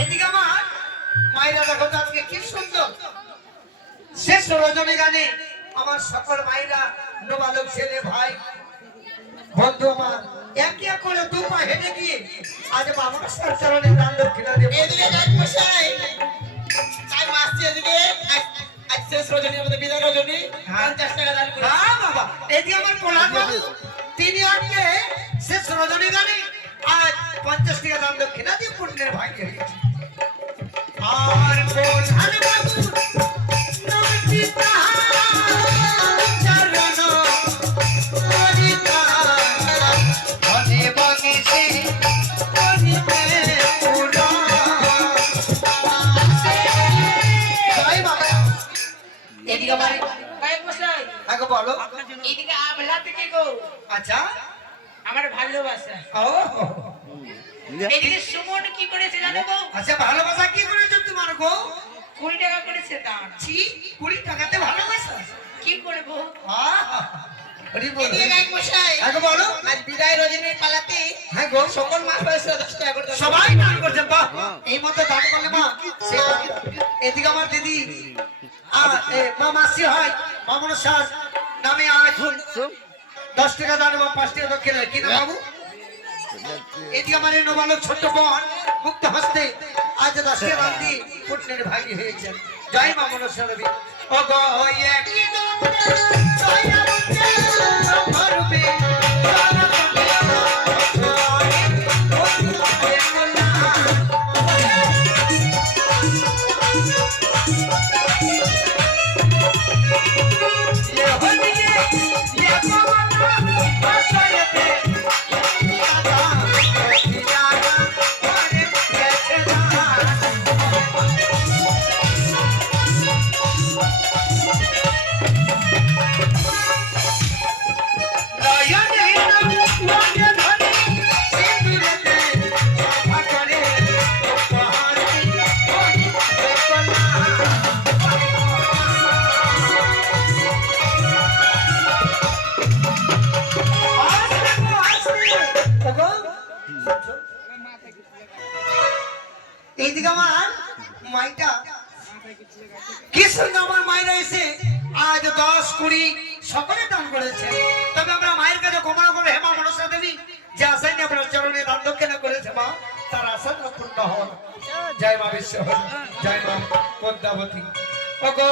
এদিকে আমার মায়েরা দেখো তো আজকে কি সুন্দর শেষ রজনী গানে আমার সকল মায়েরা নোবালক ছেলে ভাই বন্ধু আমার একে এক করে দু পা হেঁটে গিয়ে আজ বাবার চরণে দান দক্ষিণা দেব। এদিকে এক মশাই তাই মাসছি এদিকে আজ শেষ রজনীর মধ্যে বিদায় রজনী 50 টাকা দান করে। হ্যাঁ বাবা এদিকে আমার প্রহ্লাদ বাবু তিনি আজকে শেষ রজনী গানে আজ 50 টাকা দান দক্ষিণা দিয়ে পুণ্যের ভাই হয়েছে। আর প্রহ্লাদ বাবু নচিতা চরণ মরিতা ধনে বগিছে করিবে পুরা। জয় বাবা। এদিকে আমার কয়েক মশাই আগে বলো। এদিকে আমলা থেকে গো আচ্ছা আমার ভালোবাসা। ও এদিকে সুমন কি করেছে জানো গো? আচ্ছা ভালোবাসা কি করেছো তোমার গো? 20 টাকা করেছে দান। ছি 20 টাকাতে ভালোবাসা কি করবো? আরে বলো এদিকে এক মশাই আগে বলো। আজ বিদায় রজনীর পালাতে হ্যাঁ গো সকল মাস বয়সে 10 টাকা করে দান। সবাই দান করছে বাহ এই মতো দান করলে মা এদিকে আমার দিদি মা মাসি হয় মামুন শাস নামে আজ 10 টাকা দান এবং 5 টাকা দক্ষিণা কি না বাবু? এদিকে আমার এই নবালক ছোট্ট বোন মুক্ত হস্তে আজ 10 টাকা দান দিয়ে পুণ্যের ভাগী হয়েছে। জয় মা মনসরবী ও গো একই জয় আমতে ভরবে এইদিকে আমার মাইটা কি সুন্দর আমার মায়েরা এসে আজ 10-20 সকলে দান করেছে। তবে আমরা মায়ের কাছে ক্ষমা করে হেমা মনসা দেবী যে আশাই নিয়ে আপনার চরণে দান দক্ষিণা করেছে মা তার আশা পূর্ণ হন। জয় মা বিশ্ব জয় মা পদ্মাবতী ও গো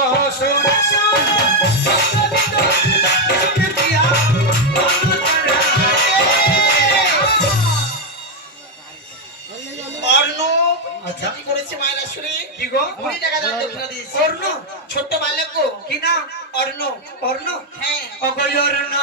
আচ্ছা কি করেছে মায়েরা শুনে কি গো 20 টাকা দান দক্ষিণা দিয়েছে। অর্ণ ছোট্ট বালক গো কি না অর্ণ অর্ণ হ্যাঁ ও গো অর্ণ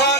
Oh,